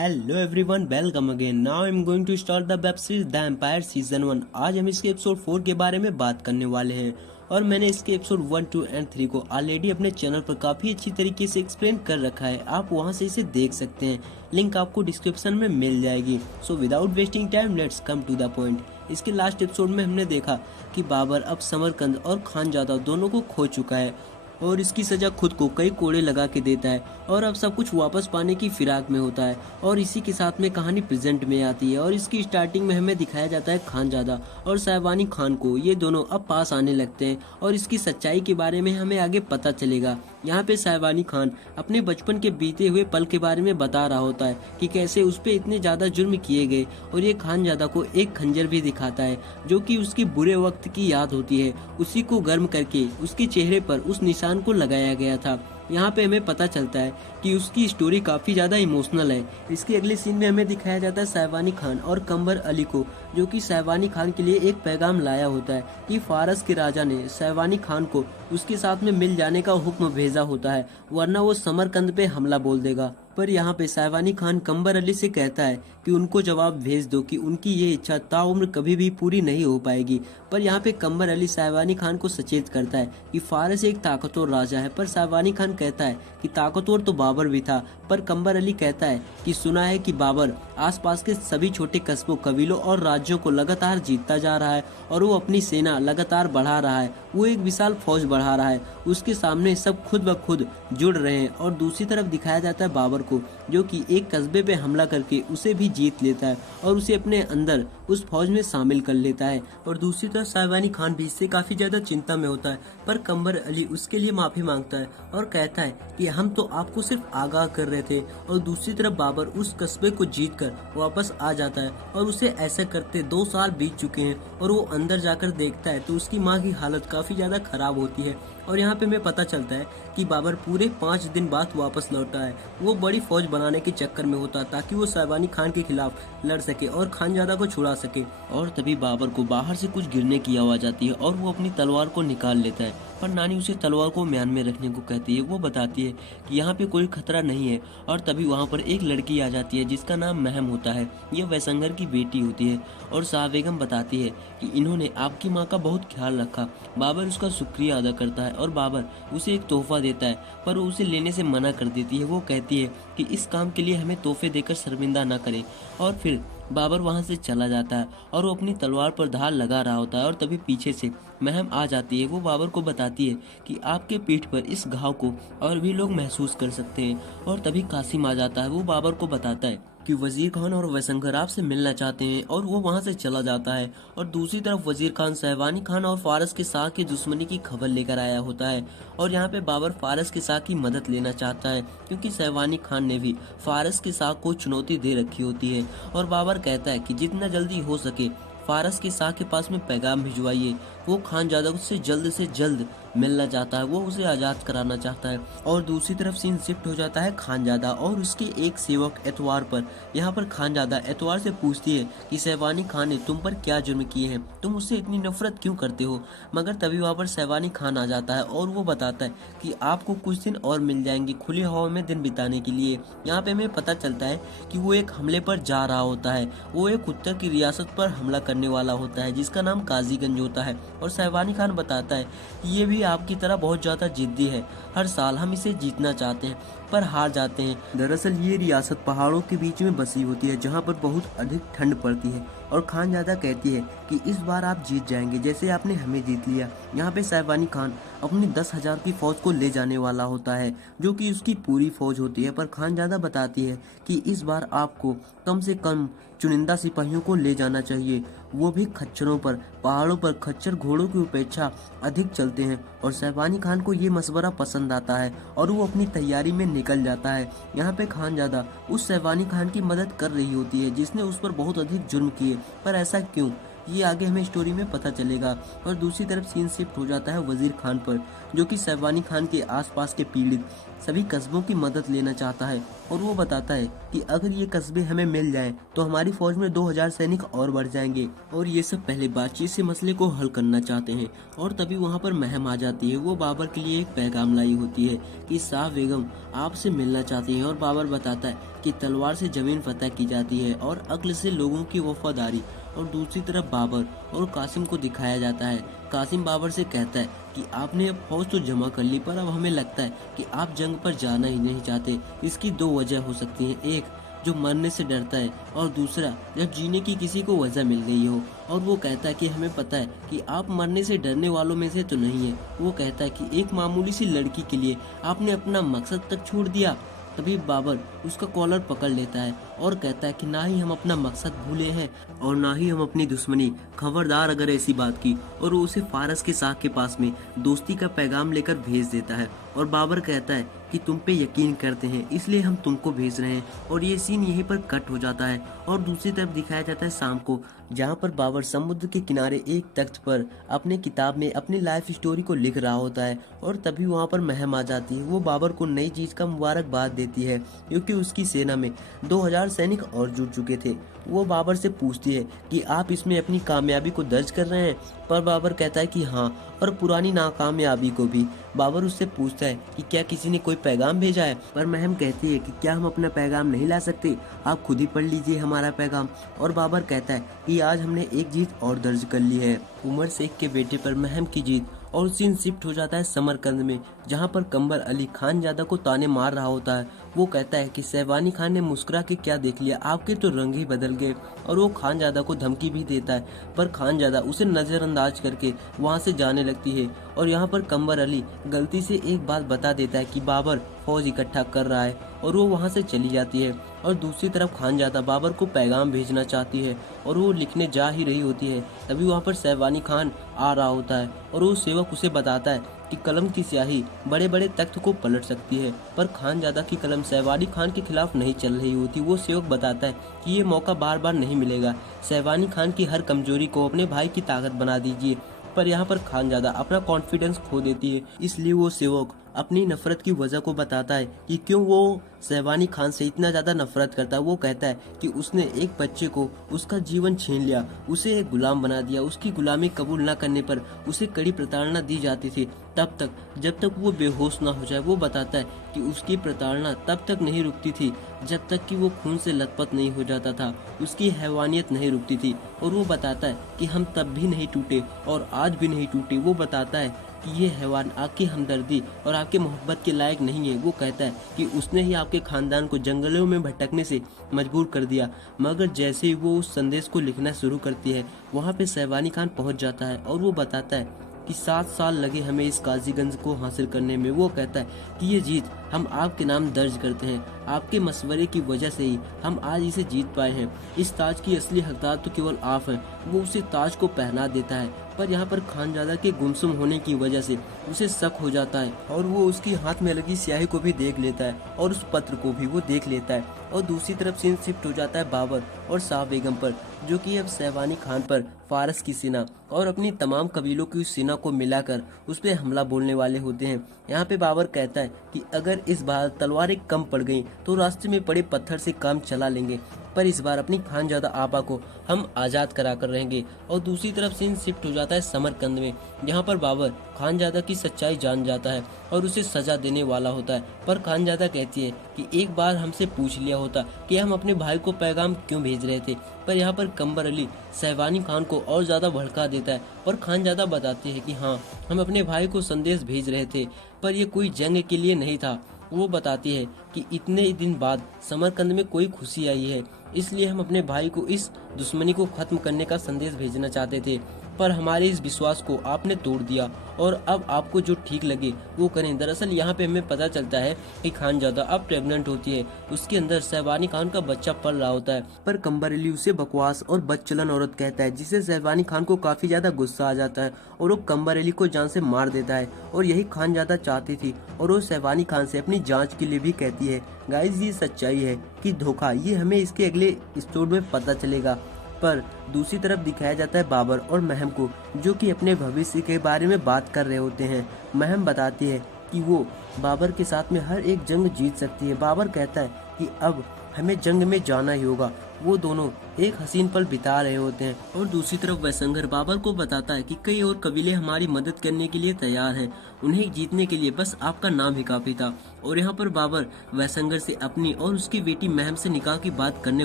Hello everyone, welcome again. Now I am going to start the web series the empire season 1। आज हम इसके episode 4 के बारे में बात करने वाले हैं और मैंने इसके एपिसोड 1, 2 एंड 3 को ऑलरेडी अपने चैनल पर काफ़ी अच्छी तरीके से एक्सप्लेन कर रखा है। आप वहां से इसे देख सकते हैं, लिंक आपको डिस्क्रिप्शन में मिल जाएगी। So without wasting time let's come to the point. इसके लास्ट एपिसोड में हमने देखा कि बाबर अब समरकंद और खानजादा दोनों को खो चुका है और इसकी सजा खुद को कई कोड़े लगा के देता है और अब सब कुछ वापस पाने की फिराक में होता है। और इसी के साथ में कहानी प्रेजेंट में आती है और इसकी स्टार्टिंग में हमें दिखाया जाता है खानजादा और साहिबानी खान को। ये दोनों अब पास आने लगते हैं और इसकी सच्चाई के बारे में हमें आगे पता चलेगा। यहाँ पे साहिबानी खान अपने बचपन के बीते हुए पल के बारे में बता रहा होता है कि कैसे उस पे इतने ज्यादा जुर्म किए गए और ये खानजादा को एक खंजर भी दिखाता है जो कि उसकी बुरे वक्त की याद होती है। उसी को गर्म करके उसके चेहरे पर उस निशान को लगाया गया था। यहाँ पे हमें पता चलता है कि उसकी स्टोरी काफ़ी ज़्यादा इमोशनल है। इसके अगले सीन में हमें दिखाया जाता है साहिबानी खान और कंबर अली को, जो कि साहिबानी खान के लिए एक पैगाम लाया होता है कि फारस के राजा ने साहिबानी खान को उसके साथ में मिल जाने का हुक्म भेजा होता है, वरना वो समरकंद पे हमला बोल देगा। पर यहाँ पे साहिबानी खान कंबर अली से कहता है कि उनको जवाब भेज दो कि उनकी ये इच्छा ताउम्र कभी भी पूरी नहीं हो पाएगी। पर यहाँ पे कंबर अली साहिबानी खान को सचेत करता है कि फारस एक ताकतवर राजा है, पर साहिबानी खान कहता है कि ताकतवर तो बाबर भी था। पर कंबर अली कहता है कि सुना है कि बाबर आसपास के सभी छोटे कस्बों, कबीलों और राज्यों को लगातार जीतता जा रहा है और वो अपनी सेना लगातार बढ़ा रहा है, वो एक विशाल फौज बढ़ा रहा है, उसके सामने सब खुद ब खुद जुड़ रहे हैं। और दूसरी तरफ दिखाया जाता है बाबर को, जो कि एक कस्बे पे हमला करके उसे भी जीत लेता है और उसे अपने अंदर उस फौज में शामिल कर लेता है। और दूसरी तरफ साहिबानी खान भी इससे काफी ज्यादा चिंता में होता है, पर कंबर अली उसके लिए माफी मांगता है और कहता है कि हम तो आपको सिर्फ आगाह कर रहे थे। और दूसरी तरफ बाबर उस कस्बे को जीत कर वापस आ जाता है और उसे ऐसा करते 2 साल बीत चुके हैं और वो अंदर जाकर देखता है तो उसकी माँ की हालत काफी ज्यादा खराब होती है। और यहाँ पे हमें पता चलता है कि बाबर पूरे 5 दिन बाद वापस लौटा है। वो बड़ी फौज बनाने के चक्कर में होता ताकि वो साहिबानी खान के खिलाफ लड़ सके और खानजादा को छुड़ा सके। और तभी बाबर को बाहर से कुछ गिरने की आवाज आती है और वो अपनी तलवार को निकाल लेता है, पर नानी उसे तलवार को म्यान में रखने को कहती है। वो बताती है कि यहाँ पे कोई खतरा नहीं है और तभी वहाँ पर एक लड़की आ जाती है जिसका नाम महम होता है। ये वैसंगर की बेटी होती है और शाह बेगम बताती है कि इन्होंने आपकी माँ का बहुत ख्याल रखा। बाबर उसका शुक्रिया अदा करता है और बाबर उसे एक तोहफा देता है, पर वो उसे लेने से मना कर देती है। वो कहती है कि इस काम के लिए हमें तोहफे देकर शर्मिंदा न करें। और फिर बाबर वहां से चला जाता है और वो अपनी तलवार पर धार लगा रहा होता है और तभी पीछे से महम आ जाती है। वो बाबर को बताती है कि आपके पीठ पर इस घाव को और भी लोग महसूस कर सकते हैं। और तभी कासिम आ जाता है। वो बाबर को बताता है कि वजीर खान और वैसंगर आपसे मिलना चाहते हैं और वो वहां से चला जाता है। और दूसरी तरफ वजीर खान साहिबानी खान और फारस के शाह की दुश्मनी की खबर लेकर आया होता है और यहाँ पे बाबर फारस के शाह की मदद लेना चाहता है, क्योंकि साहिबानी खान ने भी फारस के शाह को चुनौती दे रखी होती है। और बाबर कहता है कि जितना जल्दी हो सके फारस के शाह के पास में पैगाम भिजवाइए। वो खानजादा से जल्द मिलना चाहता है, वो उसे आजाद कराना चाहता है। और दूसरी तरफ सीन शिफ्ट हो जाता है खानजादा और उसके एक सेवक एतवार पर। यहाँ पर खानजादा एतवार से पूछती है कि साहिबानी खान ने तुम पर क्या जुर्म किए हैं, तुम उससे इतनी नफरत क्यों करते हो। मगर तभी वहाँ पर साहिबानी खान आ जाता है और वो बताता है कि आपको कुछ दिन और मिल जाएंगे खुली हवा में दिन बिताने के लिए। यहाँ पे हमें पता चलता है कि वो एक हमले पर जा रहा होता है। वो एक उत्तर की रियासत पर हमला करने वाला होता है जिसका नाम काजीगंज होता है। और साहिबानी खान बताता है कि ये भी आपकी तरह बहुत ज्यादा जिद्दी है, हर साल हम इसे जीतना चाहते हैं पर हार जाते हैं। दरअसल ये रियासत पहाड़ों के बीच में बसी होती है जहाँ पर बहुत अधिक ठंड पड़ती है। और खानजादा कहती है कि इस बार आप जीत जाएंगे जैसे आपने हमें जीत लिया। यहाँ पे साहिबानी खान अपनी 10,000 की फौज को ले जाने वाला होता है, जो कि उसकी पूरी फौज होती है। पर खानजादा बताती है कि इस बार आपको कम से कम चुनिंदा सिपाहियों को ले जाना चाहिए, वो भी खच्चरों पर। पहाड़ों पर खच्चर घोड़ों की अपेक्षा अधिक चलते हैं। और साहिबानी खान को ये मशवरा पसंद आता है और वो अपनी तैयारी में निकल जाता है। यहाँ पे खानजादा उस साहिबानी खान की मदद कर रही होती है जिसने उस पर बहुत अधिक जुर्म किए, पर ऐसा क्यों, ये आगे हमें स्टोरी में पता चलेगा। और दूसरी तरफ सीन शिफ्ट हो जाता है वजीर खान पर, जो कि साहिबानी खान के आसपास के पीड़ित सभी कस्बों की मदद लेना चाहता है और वो बताता है कि अगर ये कस्बे हमें मिल जाएं तो हमारी फौज में 2000 सैनिक और बढ़ जाएंगे और ये सब पहले बातचीत से मसले को हल करना चाहते हैं। और तभी वहाँ पर महम आ जाती है। वो बाबर के लिए एक पैगाम लाई होती है कि साहब बेगम आपसे मिलना चाहती है और बाबर बताता है कि तलवार से जमीन फतह की जाती है और अक्ल से लोगों की वफादारी। और दूसरी तरफ बाबर और कासिम को दिखाया जाता है। कासिम बाबर से कहता है कि आपने अब फौज तो जमा कर ली, पर अब हमें लगता है कि आप जंग पर जाना ही नहीं चाहते। इसकी दो वजह हो सकती हैं, एक जो मरने से डरता है और दूसरा जब जीने की किसी को वजह मिल गई हो। और वो कहता है कि हमें पता है कि आप मरने से डरने वालों में से तो नहीं है। वो कहता है कि एक मामूली सी लड़की के लिए आपने अपना मकसद तक छोड़ दिया। तभी बाबर उसका कॉलर पकड़ लेता है और कहता है कि ना ही हम अपना मकसद भूले हैं और ना ही हम अपनी दुश्मनी, खबरदार अगर ऐसी बात की। और वो उसे फारस के शाह के पास में दोस्ती का पैगाम लेकर भेज देता है। और बाबर कहता है कि तुम पे यकीन करते हैं इसलिए हम तुमको भेज रहे हैं। और ये सीन यहीं पर कट हो जाता है और दूसरी तरफ दिखाया जाता है शाम को, जहाँ पर बाबर समुद्र के किनारे एक तख्त पर अपने किताब में अपनी लाइफ स्टोरी को लिख रहा होता है। और तभी वहाँ पर महम आ जाती है। वो बाबर को नई चीज का मुबारकबाद देती है क्योंकि उसकी सेना में 2000 सैनिक और जुड़ चुके थे। वो बाबर से पूछती है कि आप इसमें अपनी कामयाबी को दर्ज कर रहे हैं, पर बाबर कहता है कि हाँ, और पुरानी नाकामयाबी को भी। बाबर उससे पूछता है कि क्या किसी ने कोई पैगाम भेजा है, पर महम कहती है कि क्या हम अपना पैगाम नहीं ला सकते, आप खुद ही पढ़ लीजिए हमारा पैगाम। और बाबर कहता है कि आज हमने एक जीत और दर्ज कर ली है, उमर शेख के बेटे पर महम की जीत। और सीन शिफ्ट हो जाता है समरकंद में, जहाँ पर कंबर अली खानजादा को ताने मार रहा होता है। वो कहता है कि सहवानी खान ने मुस्कुरा के क्या देख लिया, आपके तो रंग ही बदल गए। और वो खानजादा को धमकी भी देता है, पर खानजादा उसे नजरअंदाज करके वहाँ से जाने लगती है। और यहाँ पर कंबर अली गलती से एक बात बता देता है कि बाबर फौज इकट्ठा कर रहा है और वो वहाँ से चली जाती है। और दूसरी तरफ खानजादा बाबर को पैगाम भेजना चाहती है और वो लिखने जा ही रही होती है। तभी वहाँ पर सहवानी खान आ रहा होता है और वो सेवक उसे बताता है कि कलम की स्याही बड़े बड़े तख्त को पलट सकती है, पर खानजादा की कलम सहवानी खान के खिलाफ नहीं चल रही होती। वो सेवक बताता है कि ये मौका बार बार नहीं मिलेगा, सहवानी खान की हर कमजोरी को अपने भाई की ताकत बना दीजिए। पर यहाँ पर खानजादा अपना कॉन्फिडेंस खो देती है, इसलिए वो सेवक अपनी नफरत की वजह को बताता है कि क्यों वो सहवानी खान से इतना ज्यादा नफरत करता है। वो कहता है कि उसने एक बच्चे को उसका जीवन छीन लिया, उसे एक गुलाम बना दिया, उसकी गुलामी कबूल न करने पर उसे कड़ी प्रताड़ना दी जाती थी तब तक जब तक वो बेहोश न हो जाए। वो बताता है कि उसकी प्रताड़ना तब तक नहीं रुकती थी जब तक कि वो खून से लथपथ नहीं हो जाता था, उसकी हैवानियत नहीं रुकती थी। और वो बताता है कि हम तब भी नहीं टूटे और आज भी नहीं टूटे। वो बताता है कि ये हैवान आपकी हमदर्दी और आपके मोहब्बत के लायक नहीं है। वो कहता है कि उसने ही आपके खानदान को जंगलों में भटकने से मजबूर कर दिया। मगर जैसे ही वो उस संदेश को लिखना शुरू करती है, वहाँ पे सहवानी खान पहुँच जाता है और वो बताता है कि 7 साल लगे हमें इस काजीगंज को हासिल करने में। वो कहता है कि ये जीत हम आपके नाम दर्ज करते हैं, आपके मशवरे की वजह से ही हम आज इसे जीत पाए हैं। इस ताज की असली हकदार तो केवल आप हैं। वो उसे ताज को पहना देता है, पर यहाँ पर खानजादा के गुमसुम होने की वजह से उसे शक हो जाता है और वो उसकी हाथ में लगी स्याही को भी देख लेता है और उस पत्र को भी वो देख लेता है। और दूसरी तरफ सीन शिफ्ट हो जाता है बाबर और शाह बेगम पर, जो कि अब सहवानी खान पर फारस की सेना और अपनी तमाम कबीलों की सेना को मिलाकर उस पर हमला बोलने वाले होते हैं। यहाँ पे बाबर कहता है कि अगर इस बार तलवारें कम पड़ गईं तो रास्ते में पड़े पत्थर से काम चला लेंगे, पर इस बार अपनी खानजादा आपा को हम आजाद करा कर रहेंगे। और दूसरी तरफ सीन शिफ्ट हो जाता है समरकंद में, जहाँ पर बाबर खानजादा की सच्चाई जान जाता है और उसे सजा देने वाला होता है। पर खानजादा कहती है कि एक बार हमसे पूछ लिया होता कि हम अपने भाई को पैगाम क्यों भेज रहे थे। पर यहाँ पर कंबर अली सहवानी खान को और ज्यादा भड़का देता है और खानजादा बताते हैं कि हाँ, हम अपने भाई को संदेश भेज रहे थे, पर यह कोई जंग के लिए नहीं था। वो बताती है कि इतने दिन बाद समरकंद में कोई खुशी आई है, इसलिए हम अपने भाई को इस दुश्मनी को खत्म करने का संदेश भेजना चाहते थे, पर हमारे इस विश्वास को आपने तोड़ दिया और अब आपको जो ठीक लगे वो करें। दरअसल यहाँ पे हमें पता चलता है कि खानजादा अब प्रेग्नेंट होती है, उसके अंदर सहवानी खान का बच्चा पल रहा होता है। पर कंबर अली उसे बकवास और बदचलन औरत कहता है, जिससे सहवानी खान को काफी ज्यादा गुस्सा आ जाता है और वो कंबर अली को जान से मार देता है। और यही खानजादा चाहती थी और वो सहवानी खान से अपनी जाँच के लिए भी कहती है। गाइस, ये सच्चाई है कि धोखा, ये हमें इसके अगले एपिसोड में पता चलेगा। पर दूसरी तरफ दिखाया जाता है बाबर और महम को, जो कि अपने भविष्य के बारे में बात कर रहे होते हैं। महम बताती है कि वो बाबर के साथ में हर एक जंग जीत सकती है। बाबर कहता है कि अब हमें जंग में जाना ही होगा। वो दोनों एक हसीन पल बिता रहे होते हैं और दूसरी तरफ वैसंगर बाबर को बताता है कि कई और कबीले हमारी मदद करने के लिए तैयार हैं, उन्हें जीतने के लिए बस आपका नाम ही काफी था। और यहाँ पर बाबर वैसंगर से अपनी और उसकी बेटी महम से निकाह की बात करने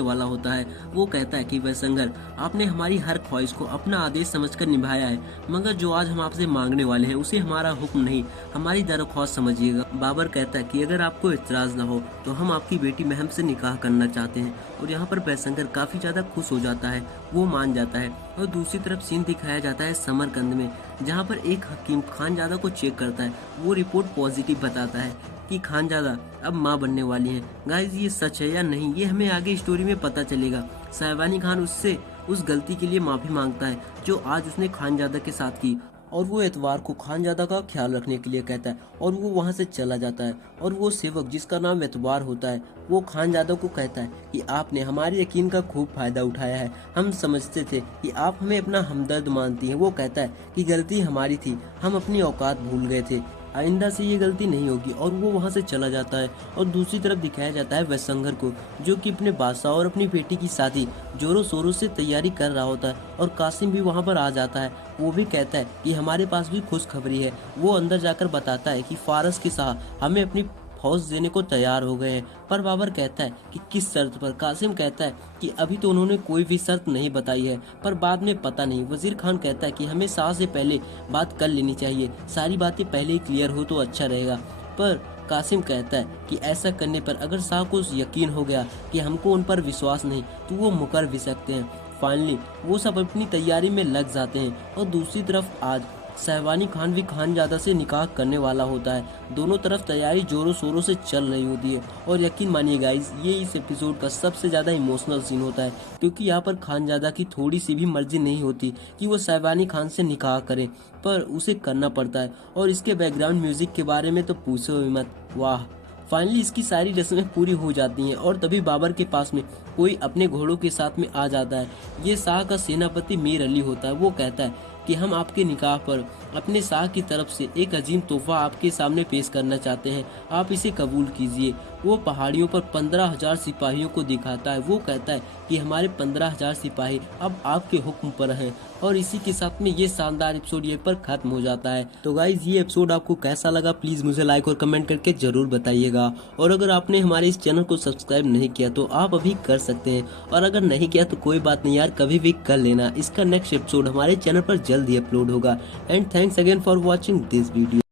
वाला होता है। वो कहता है कि वैसंगर, आपने हमारी हर ख्वाहिश को अपना आदेश समझकर निभाया है, मगर जो आज हम आपसे मांगने वाले हैं उसे हमारा हुक्म नहीं, हमारी दरख्वास्त समझिएगा। बाबर कहता है कि अगर आपको इतराज न हो तो हम आपकी बेटी महम से निकाह करना चाहते हैं। और यहाँ पर वैसंगर काफी ज्यादा खुश हो जाता है, वो मान जाता है। और दूसरी तरफ सीन दिखाया जाता है समरकंद में, जहाँ पर एक हकीम खानजादा को चेक करता है। वो रिपोर्ट पॉजिटिव बताता है कि खानजादा अब माँ बनने वाली हैं। गाइस, ये सच है या नहीं, ये हमें आगे स्टोरी में पता चलेगा। साहिबानी खान उससे उस गलती के लिए माफी मांगता है जो आज उसने खानजादा के साथ की, और वो एतवार को खानजादा का ख्याल रखने के लिए कहता है और वो वहाँ से चला जाता है। और वो सेवक जिसका नाम एतवार होता है, वो खानजादा को कहता है कि आपने हमारे यकीन का खूब फायदा उठाया है, हम समझते थे कि आप हमें अपना हमदर्द मानती हैं। वो कहता है कि गलती हमारी थी, हम अपनी औकात भूल गए थे, आइंदा से ये गलती नहीं होगी। और वो वहाँ से चला जाता है। और दूसरी तरफ दिखाया जाता है वैसंगर को, जो कि अपने बादशाह और अपनी बेटी की शादी जोरों शोरों से तैयारी कर रहा होता है। और कासिम भी वहाँ पर आ जाता है। वो भी कहता है कि हमारे पास भी खुशखबरी है। वो अंदर जाकर बताता है कि फारस के शाह हमें अपनी फौज देने को तैयार हो गए हैं। पर बाबर कहता है कि किस शर्त पर। कासिम कहता है कि अभी तो उन्होंने कोई भी शर्त नहीं बताई है, पर बाद में पता नहीं। वजीर खान कहता है कि हमें शाह से पहले बात कर लेनी चाहिए, सारी बातें पहले ही क्लियर हो तो अच्छा रहेगा। पर कासिम कहता है कि ऐसा करने पर अगर शाह को यकीन हो गया कि हमको उन पर विश्वास नहीं, तो वो मुकर भी सकते हैं। फाइनली वो सब अपनी तैयारी में लग जाते हैं। और दूसरी तरफ आज साहिबानी खान भी खानजादा से निकाह करने वाला होता है। दोनों तरफ तैयारी जोरों शोरों से चल रही होती है। और यकीन मानिए गाइस, ये इस एपिसोड का सबसे ज़्यादा इमोशनल सीन होता है, क्योंकि यहाँ पर खानजादा की थोड़ी सी भी मर्जी नहीं होती कि वो साहिबानी खान से निकाह करे, पर उसे करना पड़ता है। और इसके बैकग्राउंड म्यूजिक के बारे में तो पूछो ही मत, वाह। फाइनली इसकी सारी रस्में पूरी हो जाती हैं और तभी बाबर के पास में कोई अपने घोड़ों के साथ में आ जाता है। ये शाह का सेनापति मीर अली होता है। वो कहता है कि हम आपके निकाह पर अपने शाह की तरफ से एक अजीम तोहफा आपके सामने पेश करना चाहते हैं, आप इसे कबूल कीजिए। वो पहाड़ियों पर 15,000 सिपाहियों को दिखाता है। वो कहता है कि हमारे 15,000 सिपाही अब आपके हुक्म पर हैं। और इसी के साथ में ये शानदार एपिसोड ये पर खत्म हो जाता है। तो गाइज, ये एपिसोड आपको कैसा लगा प्लीज मुझे लाइक और कमेंट करके जरूर बताइएगा। और अगर आपने हमारे इस चैनल को सब्सक्राइब नहीं किया तो आप अभी कर सकते हैं, और अगर नहीं किया तो कोई बात नहीं यार, कभी भी कर लेना। इसका नेक्स्ट एपिसोड हमारे चैनल पर जल्द ही अपलोड होगा। And thanks again for watching this video.